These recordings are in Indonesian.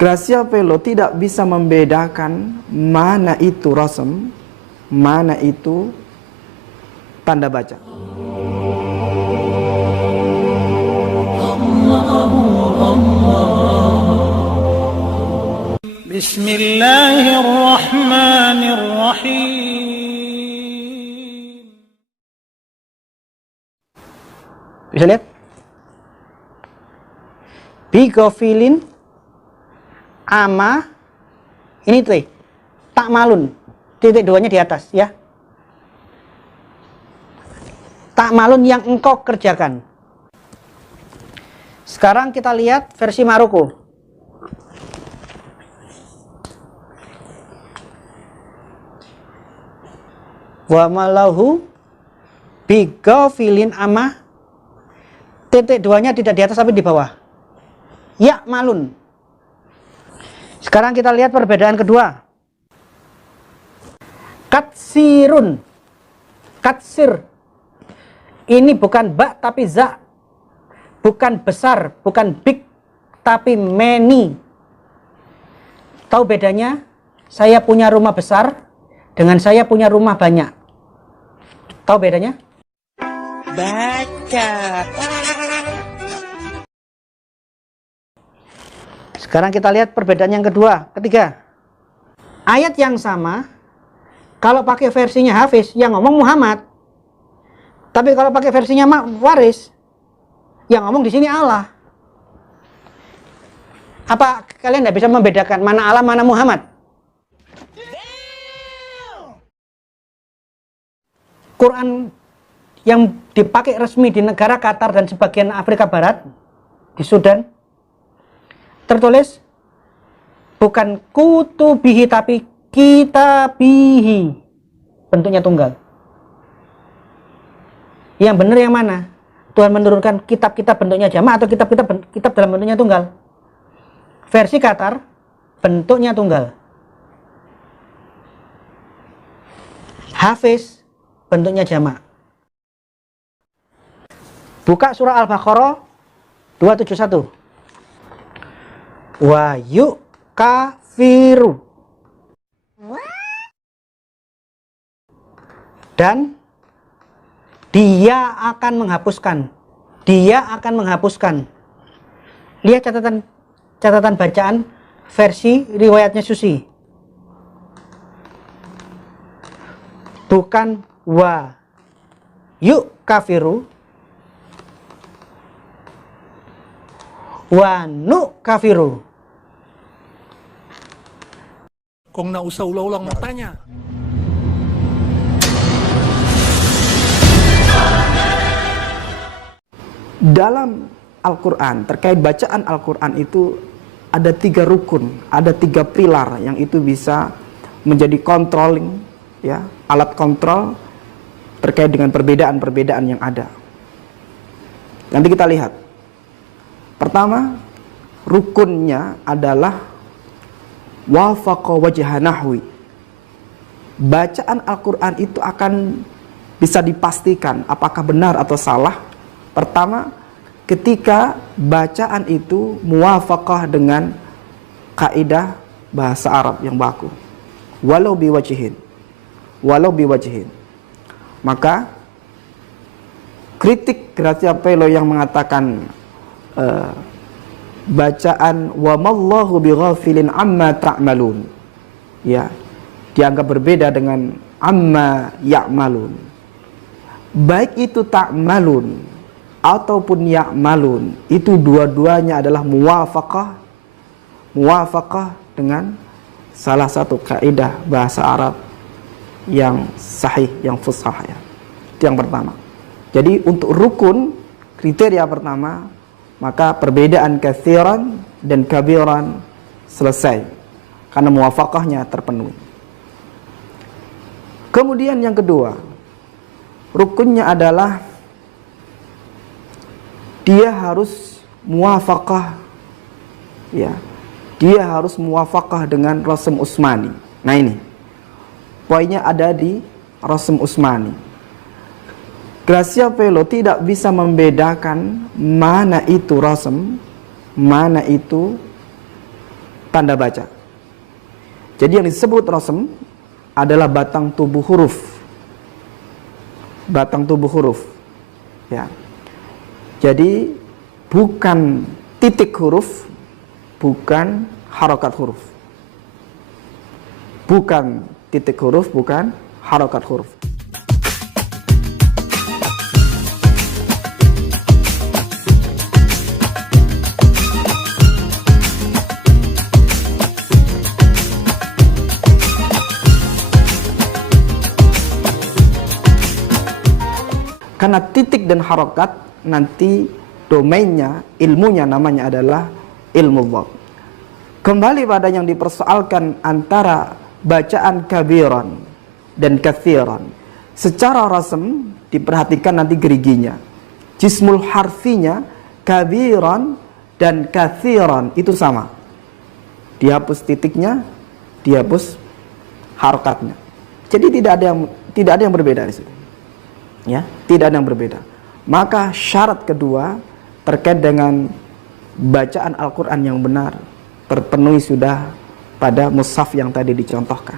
Gracia Pelo tidak bisa membedakan mana itu rasm, mana itu tanda baca. Bismillahirrahmanirrahim. Bisa lihat? Bigofilin ama ini tuh tak malun, titik duanya di atas ya. Tak malun yang engkau kerjakan. Sekarang kita lihat versi Maroko. Wa malahu bigofilin ama, titik duanya tidak di atas tapi di bawah. Ya malun. Sekarang kita lihat perbedaan kedua. Katsirun. Katsir. Ini bukan ba tapi za. Bukan besar, bukan big, tapi many. Tahu bedanya? Saya punya rumah besar dengan saya punya rumah banyak. Tahu bedanya? Baca. Sekarang kita lihat perbedaan yang ketiga. Ayat yang sama, kalau pakai versinya Hafiz, yang ngomong Muhammad. Tapi kalau pakai versinya Waris, yang ngomong di sini Allah. Apa kalian tidak bisa membedakan mana Allah, mana Muhammad? Quran yang dipakai resmi di negara Qatar dan sebagian Afrika Barat, di Sudan, tertulis bukan kutubihi tapi kitabihi, bentuknya tunggal. Yang benar yang mana? Tuhan menurunkan kitab-kitab bentuknya jamak atau kitab dalam bentuknya tunggal? Versi Qatar bentuknya tunggal. Hafiz bentuknya jamak. Buka surah Al-Baqarah 271. Wa yukafiru, dan dia akan menghapuskan. Dia akan menghapuskan. Lihat catatan bacaan versi riwayatnya Susi. Bukan wa yukafiru, wa nukafiru. Kung nausaw-ulang matanya. Dalam Al-Quran, terkait bacaan Al-Quran itu ada 3 rukun, ada 3 pilar yang itu bisa menjadi controlling, ya, alat kontrol terkait dengan perbedaan-perbedaan yang ada. Nanti kita lihat. Pertama, rukunnya adalah wafaqa wajha nahwi. Bacaan Al-Quran itu akan bisa dipastikan apakah benar atau salah. Pertama, ketika bacaan itu muwafaqah dengan kaidah bahasa Arab yang baku. Walau biwajhin. Maka kritik Gracia Pelo yang mengatakan bacaan wa mallahu bighafilin amma ta'malun, ya, dianggap berbeda dengan amma ya'malun. Baik itu ta'malun ataupun ya'malun, itu dua-duanya adalah muwafaqah dengan salah satu kaidah bahasa Arab yang sahih, yang fushah, ya. Itu yang pertama. Jadi untuk rukun, kriteria pertama, maka perbedaan katsiran dan kabiran selesai karena muwafaqahnya terpenuhi. Kemudian yang kedua, rukunnya adalah dia harus muwafaqah, ya. Dia harus muwafaqah dengan Rasm Utsmani. Nah ini poinnya ada di Rasm Utsmani. Gracia Pelo tidak bisa membedakan mana itu rasm, mana itu tanda baca. Jadi yang disebut rasm adalah batang tubuh huruf. Batang tubuh huruf. Ya. Jadi bukan titik huruf, bukan harokat huruf. Bukan titik huruf, bukan harokat huruf. Karena titik dan harokat nanti domainnya, ilmunya namanya adalah ilmu dhabt. Kembali pada yang dipersoalkan antara bacaan kabiran dan kathiran. Secara rasm diperhatikan nanti geriginya. Jismul harfinya kabiran dan kathiran itu sama. Dihapus titiknya, dihapus harokatnya. Jadi tidak ada yang berbeda di situ. Ya, tidak ada yang berbeda. Maka syarat kedua terkait dengan bacaan Al-Quran yang benar terpenuhi sudah pada mushaf yang tadi dicontohkan.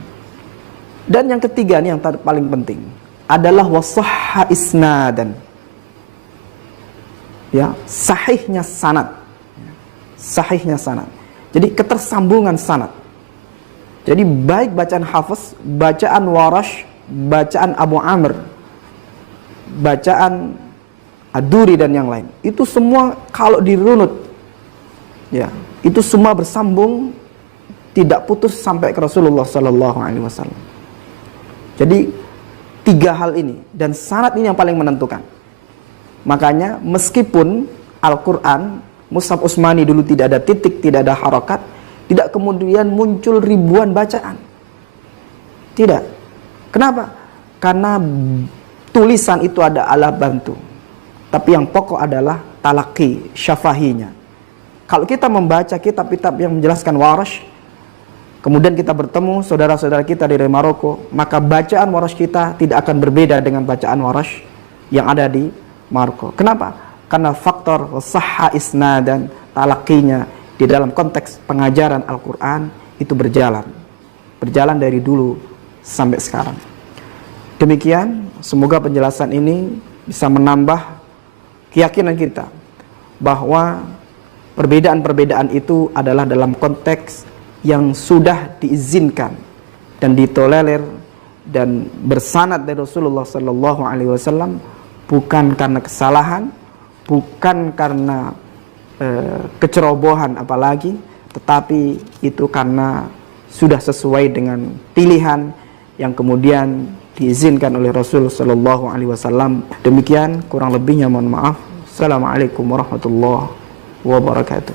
Dan yang ketiga, ini yang paling penting, adalah wasahha isnadan. Ya, sahihnya sanad. Sahihnya sanad. Jadi ketersambungan sanad. Jadi baik bacaan Hafiz, bacaan Warash, bacaan Abu Amr, bacaan Ad-Duri dan yang lain, itu semua kalau dirunut, ya, itu semua bersambung, tidak putus sampai ke Rasulullah Sallallahu Alaihi Wasallam. Jadi tiga hal ini dan sanad ini yang paling menentukan. Makanya meskipun Al-Quran Mushaf Utsmani dulu tidak ada titik, tidak ada harokat, tidak kemudian muncul ribuan bacaan. Tidak. Kenapa? Karena tulisan itu ada alat bantu, tapi yang pokok adalah talaki, syafahinya. Kalau kita membaca kitab-kitab yang menjelaskan Warash, kemudian kita bertemu saudara-saudara kita dari Maroko, maka bacaan Warash kita tidak akan berbeda dengan bacaan Warash yang ada di Maroko. Kenapa? Karena faktor sahha isnadan, talakinya di dalam konteks pengajaran Al-Quran itu berjalan dari dulu sampai sekarang. Demikian, semoga penjelasan ini bisa menambah keyakinan kita bahwa perbedaan-perbedaan itu adalah dalam konteks yang sudah diizinkan dan ditolerir dan bersanad dari Rasulullah Sallallahu Alaihi Wasallam, bukan karena kesalahan, bukan karena kecerobohan apalagi, tetapi itu karena sudah sesuai dengan pilihan yang kemudian diizinkan oleh Rasul Sallallahu Alaihi Wasallam. Demikian, kurang lebihnya mohon maaf. Assalamualaikum warahmatullahi wabarakatuh.